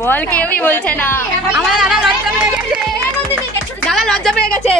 বল কেউই বলছে না, আমার দাদা লজ্জা পেয়ে গেছে।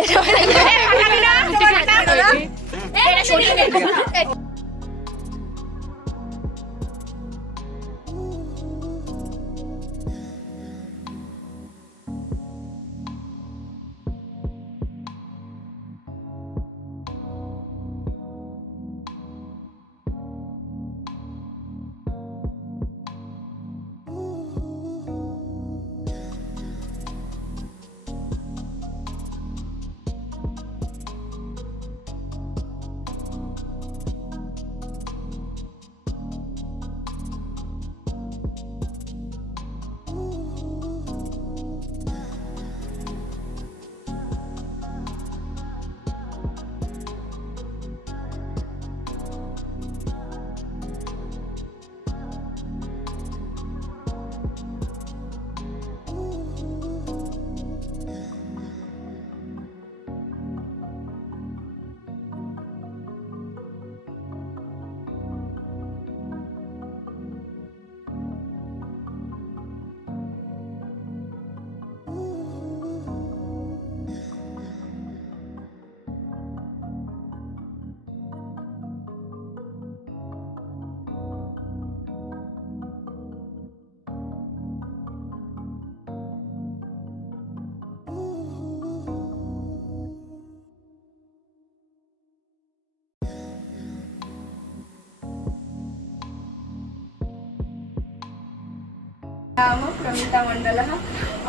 प्रमिता मंडलः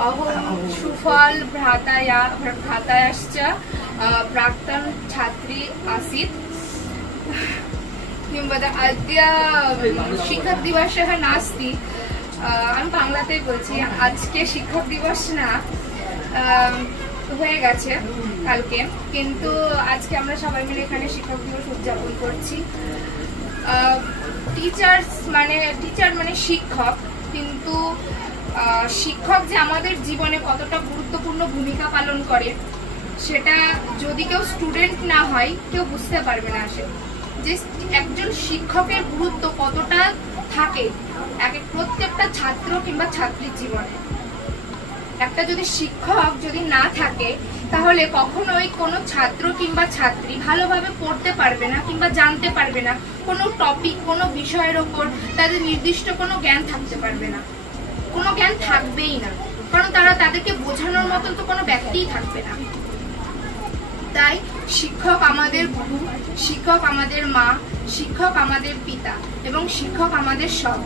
अहं सुफल भ्रातायाश्च प्राक्तन छात्री आसीत्। किं वद अद्य शिक्षक दिवसः नास्ति, আমি বাংলাতেই বলছি। আজকে শিক্ষক দিবস না, হয়ে গেছে কালকে, কিন্তু আজকে আমরা সবাই মিলে এখানে শিক্ষক দিবস উদযাপন করছি। টিচার মানে শিক্ষক, কিন্তু শিক্ষক যে আমাদের জীবনে কতটা গুরুত্বপূর্ণ ভূমিকা পালন করে সেটা যদি কেউ স্টুডেন্ট না হয় কেউ বুঝতে পারবে না। যে একজন শিক্ষকের গুরুত্ব কতটা থাকে প্রত্যেকটা ছাত্র কিংবা ছাত্রীর জীবনে। একটা যদি শিক্ষক যদি না থাকে তাহলে কখনোই কোনো ছাত্র কিংবা ছাত্রী ভালোভাবে পড়তে পারবে না কিংবা জানতে পারবে না। কোনো টপিক, কোনো বিষয়ের ওপর তাদের নির্দিষ্ট কোনো জ্ঞান থাকতে পারবে না, কোনো জ্ঞান থাকবেই না, কারণ তাদেরকে বোঝানোর মতো তো কোনো ব্যক্তিই থাকবে না। তাই শিক্ষক আমাদের গুরু, শিক্ষক আমাদের মা, শিক্ষক আমাদের পিতা এবং শিক্ষক আমাদের সব।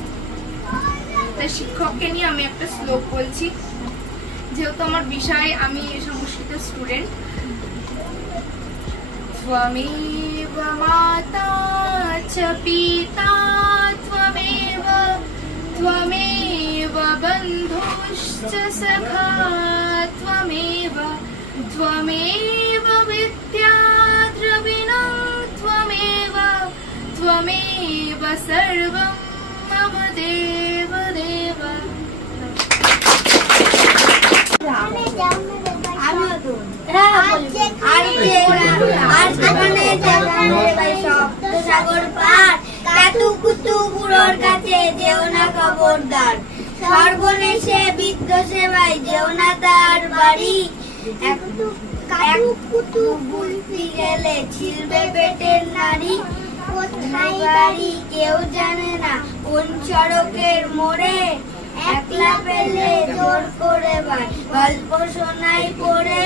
তাই শিক্ষককে নিয়ে আমি একটা শ্লোক বলছি, যেহেতু আমার বিষয়, আমি সংস্কৃত স্টুডেন্ট। ত্বমেব মাতা চ পিতা ত্বমেব বন্ধুশ্চ সখা ত্বমেব বিদ্যা দ্রবিণং ত্বমেব সর্বং মম দেব দেব। সর্বনেশে বিদ্য সেবাই যেও না তার বাড়ি, গেলে ছিলবে পেটের নারী। কোথায় বাড়ি কেউ জানে না, কোন সড়কের মোড়ে, একলা পেলে জোর করে ভাই গল্প শোনাই পড়ে।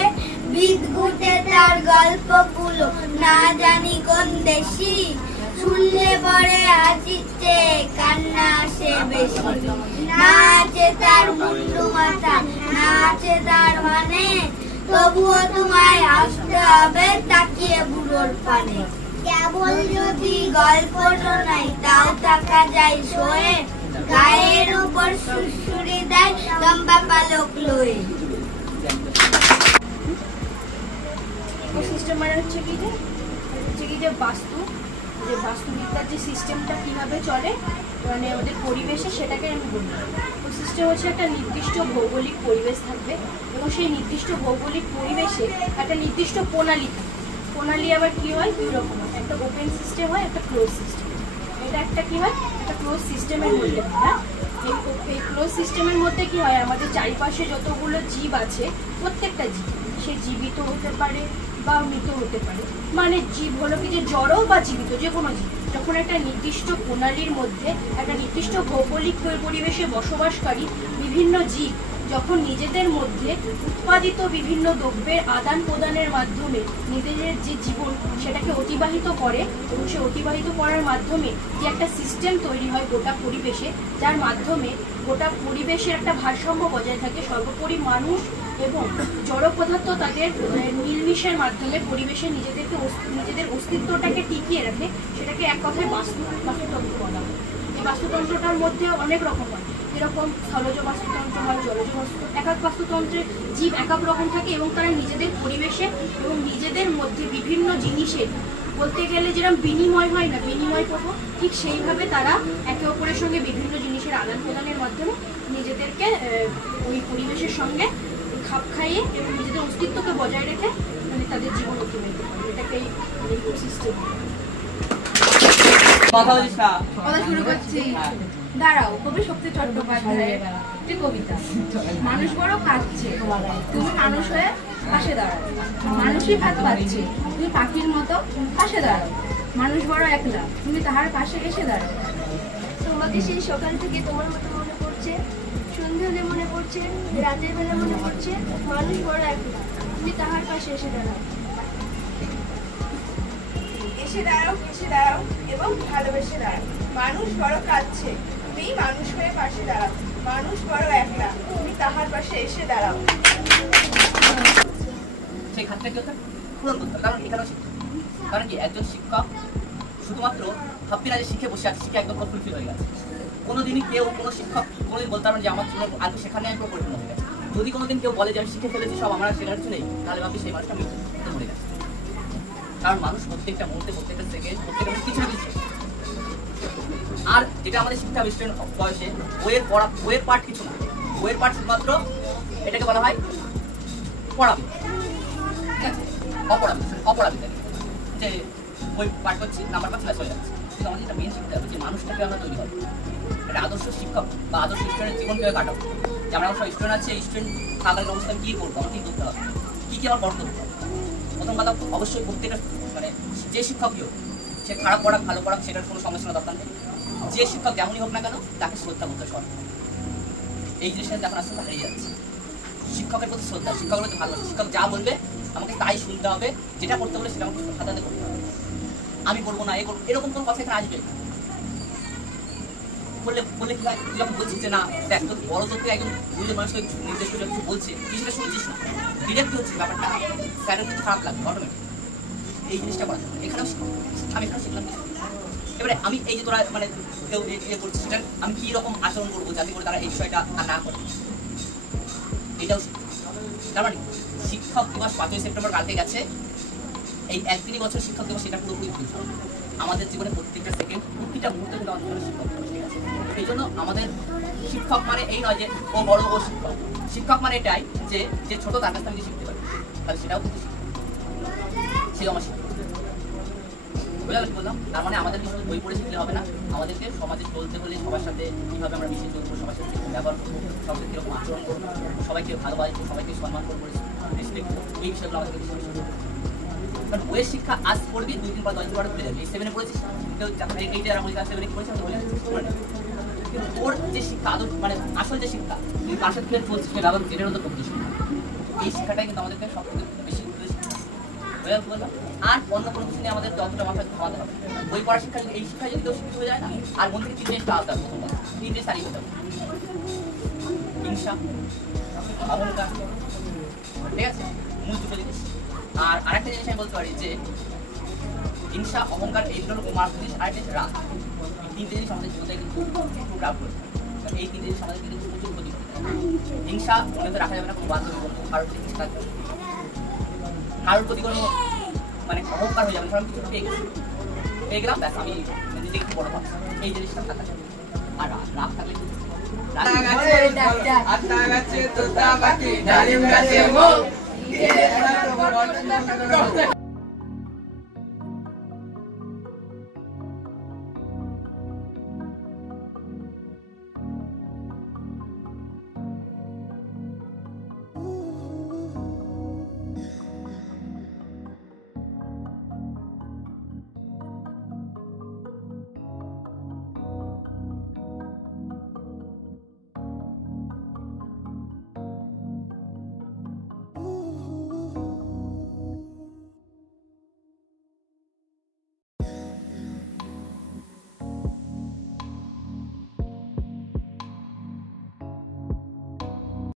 বিদঘুটে তার গল্পগুলো না জানি কোন দেশি, শুনলে পরে হাসিতে কান্না আসে বেশি। না আছে তার মুন্ডু মাথা, না আছে তার মানে, তবুও তোমায় হাসতে হবে তাকিয়ে বুড়োর পানে। কেবল যদি গল্প শোনাই তাও থাকা যায় শোয়ে, গায়ের উপর সুরসুরি দেয় লম্বা পালক লয়ে। ইকোসিস্টেম মানে হচ্ছে কি যে বাস্তু, যে বাস্তুবিদ্যার যে সিস্টেমটা কীভাবে চলে মানে আমাদের পরিবেশে, সেটাকে আমি বলি। তো সিস্টেম হচ্ছে একটা নির্দিষ্ট ভৌগোলিক পরিবেশ থাকবে এবং সেই নির্দিষ্ট ভৌগোলিক পরিবেশে একটা নির্দিষ্ট প্রণালী থাকে। প্রণালী আবার কী হয়, দুই রকম হয়, একটা ওপেন সিস্টেম হয়, একটা ক্লোজ সিস্টেম। এটা একটা কী হয়, একটা ক্লোজ সিস্টেমের মধ্যে হয়। হ্যাঁ, এই ক্লোজ সিস্টেমের মধ্যে কি হয়, আমাদের চারিপাশে যতগুলো জীব আছে প্রত্যেকটা জীব সে জীবিত হতে পারে বা মৃত হতে পারে। মানে জীব হলো কি যে জড় বা জীবিত যে কোনো জীব যখন একটা নির্দিষ্ট প্রণালীর মধ্যে একটা নির্দিষ্ট ভৌগোলিক পরিবেশে বসবাসকারী বিভিন্ন জীব যখন নিজেদের মধ্যে উৎপাদিত বিভিন্ন দ্রব্যের আদান প্রদানের মাধ্যমে নিজেদের যে জীবন সেটাকে অতিবাহিত করে এবং সে অতিবাহিত করার মাধ্যমে যে একটা সিস্টেম তৈরি হয় গোটা পরিবেশে, যার মাধ্যমে গোটা পরিবেশের একটা ভারসাম্য বজায় থাকে। সর্বোপরি মানুষ এবং জড় পদার্থ তাদের মিলমিশের মাধ্যমে পরিবেশে নিজেদের অস্তিত্বটাকে টিকিয়ে রাখে। সেটাকে এক কথায় বাস্তুতন্ত্র বলা হয়। এই বাস্তুতন্ত্রটার মধ্যে অনেক রকম হয়, যেরকম স্থলজ বাস্তুতন্ত্র হয়, জলজ বাস্তুতন্ত্র। এক এক বাস্তুতন্ত্রে জীব এক এক রকম থাকে এবং তারা নিজেদের পরিবেশে এবং নিজেদের মধ্যে বিভিন্ন জিনিসের বলতে গেলে যেরকম বিনিময় হয় না, বিনিময় করব, ঠিক সেইভাবে তারা একে অপরের সঙ্গে বিভিন্ন জিনিসের আদান প্রদানের মাধ্যমে নিজেদেরকে ওই পরিবেশের সঙ্গে খাপ খাইয়ে এবং নিজেদের অস্তিত্বকে বজায় রেখে মানে তাদের জীবন অতিবাহিত করে। এটাকেই ইকোসিস্টেম। কথা শুরু করছি। দাঁড়াও, কবি শক্তি চট্টোপাধ্যায়ের একটি কবিতা। মানুষ বড় কাঁদছে, তুমি মানুষ হয়ে পাশে দাঁড়াও। মানুষই ভাত পাচ্ছে, তুমি পাখির মতো পাশে দাঁড়াও। মানুষ বড় একলা, তুমি তাহার পাশে এসে দাঁড়াও। তোমাকে সেই সকাল থেকে তোমার মতো মনে পড়ছে, সন্ধ্যে হলে মনে পড়ছে, রাতের বেলা মনে পড়ছে। মানুষ বড় একলা, তুমি তাহার পাশে এসে দাঁড়াও। এসে দাঁড়াও এবং ভালোবেসে দাঁড়াও। মানুষ বড় কাঁদছে, তুমি মানুষ হয়ে পাশে দাঁড়াও। মানুষ বড় একলা, তুমি তাহার পাশে এসে দাঁড়াও। সেই খাতটা কি হচ্ছে পূরণ করতে হবে। কারণ এখানেও শিখতে হবে। কারণ কি একজন শিক্ষক শুধুমাত্র ভাববি না যে শিখে বসে আছে, শিখে একদম ফুলফিল হয়ে গেছে। কোনোদিনই কেউ কোনো শিক্ষক কোনোদিন বলতে পারবেন যে আমার জন্য আজকে সেখানে আমি পরিপূর্ণ হয়ে গেছে। যদি কোনোদিন কেউ বলে যে আমি শিখে ফেলেছি সব, আমার শেখার কিছু নেই, তাহলে ভাবি সেই মানুষটা মরে গেছে। কারণ মানুষ প্রত্যেকটা মুহূর্তে, প্রত্যেকটা সেকেন্ড, প্রত্যেকটা কিছু না কিছু। আর যেটা আমাদের শিখতে হবে স্টুডেন্ট বয়সে, বইয়ের পার্ট কিছু না। বইয়ের পার্ট শুধুমাত্র এটাকে বলা হয় পড়াবিদ্যা, ঠিক আছে? অপরাবিদ্যা যে বই পাঠ করছি, নাম্বার পাচ্ছি, চলে যাচ্ছে। কিন্তু আমাদের এটা মেন শিখতে হবে যে মানুষটাকে আমরা তৈরি হবে। একটা আদর্শ শিক্ষক বা আদর্শ স্টুডেন্টের জীবন কীভাবে কাটাবো। যে আমরা সব স্টুডেন্ট আছে, এই স্টুডেন্ট থাকার অবস্থা আমি কী করবো, আমার কী করতে হবে, কী আমার কর্তব্য। প্রথম কথা অবশ্যই প্রত্যেকটা মানে যে শিক্ষকই হোক, সে খারাপ পড়াক ভালো পড়াক সেটার কোনো সমস্যা দরকার নেই। যে শিক্ষক যেমনই হোক না কেন তাকে শ্রদ্ধা করতে সব। এই জিনিসটা এখন আস্তে আস্তে হারিয়ে যাচ্ছে। শিক্ষকের প্রতি শ্রদ্ধা, শিক্ষকের প্রতি ভালোবাসা। শিক্ষক যা বলবে আমাকে তাই শুনতে হবে, যেটা করতে বলে সেটা আমাকে সাথে করতে হবে। আমি করবো না, এরকম কোনো কথা এখানে আসবে বললে কি হয়, যখন বলছিস যে না দেখ তোর বড় তোকে একজন দুজন মানুষকে নির্দেশ করে কিছু বলছে, কিছুটা শুনছিস না, ডিরেক্ট হচ্ছে ব্যাপারটা, স্যারের কিন্তু খারাপ লাগবে অটোমেটিক। এই জিনিসটা করা যাবে। এখানেও আমি এখানে শিখলাম। এবারে আমি এই যে তোরা মানে কেউ ইয়ে করছিস, সেটা আমি কী রকম আচরণ করবো যাতে করে তারা এই বিষয়টা না করে, এটাও তার মানে শিক্ষক দিবস 5ই সেপ্টেম্বর কালকে গেছে। এই 1-3 বছর শিক্ষক দিবস সেটা পুরোপুরি ভুল। আমাদের জীবনে প্রত্যেকটা সেকেন্ড, প্রতিটা মুহূর্তে কিন্তু আমাদের জীবনে শিক্ষক দিবস। ঠিক আছে, এই জন্য আমাদের শিক্ষক মানে এই নয় যে ও বড় ও শিক্ষক। শিক্ষক মানে এটাই যে যে ছোট তার কাছ থেকে আমি শিখতে পারি, তাহলে সেটাও কিন্তু সেও আমার শিক্ষক। বললাম তার মানে আমাদেরকে শুধু বই পড়ে শিখলে হবে না, আমাদেরকে সমাজে চলতে হলে সবার সাথে কীভাবে আমরা মিশে চলবো, সবার সাথে ব্যবহার করবো, সবার সাথে কীরকম আচরণ করবো, সবাইকে ভালোবাসবো, সবাইকে সম্মান করবো, রেসপেক্ট করবো, এই বিষয়গুলো আমাদেরকে বেশি বেশি করবো। কারণ বইয়ের শিক্ষা আজ পড়বি, 2 দিন পর 10 দিন পর ভুলে যাবি। এই 7-এ পড়েছিস, কেউ 8-এ আর আমাদের 7-এ পড়েছিস, ভুলে যাচ্ছিস। কিন্তু ওর যে শিক্ষা আদর মানে আসল যে শিক্ষা, তুই কার সাথে ফের চলছিস ব্যবহার যেটার মতো প্রকৃতি শিক্ষা, এই শিক্ষাটাই কিন্তু আমাদেরকে সব থেকে বেশি বললাম। আর অন্য কোনো কিছু নিয়ে আমাদের যতটা মাথায় খাওয়াতে হবে। বই পড়ার শিক্ষা যদি এই শিক্ষা যদি কেউ শিক্ষিত হয়ে যায় না, আর মন থেকে 3 জিনিসটা আলাদা হবে। প্রথমবার 3 জিনিস হারিয়ে ফেলতে হবে: হিংসা, অহংকার, ঠিক আছে, মূল দুটো জিনিস। আর আরেকটা জিনিস আমি বলতে পারি যে হিংসা, অহংকার এইগুলো হলো মার্ক জিনিস, আরেকটা হচ্ছে রাগ। এই 3টে জিনিস আমাদের জীবনে কিন্তু খুব রাগ করে। এই 3 জিনিস আমাদের কিন্তু প্রচুর ক্ষতি করে। হিংসা মনে তো রাখা যাবে না, কোনো বান্ধবী বন্ধু কারোর প্রতি হিংসা থাকবে, কারোর প্রতি কোনো মানে অহংকার হয়ে যাবে, ধরুন কিছু পেয়ে গেছে পেয়ে গেলাম, ব্যাস আমি নিজেকে একটু বড় পাচ্ছি, এই জিনিসটা থাকা চাই। আর রাগ থাকলে আতা গাছে তোতা পাখি, ডালিম গাছে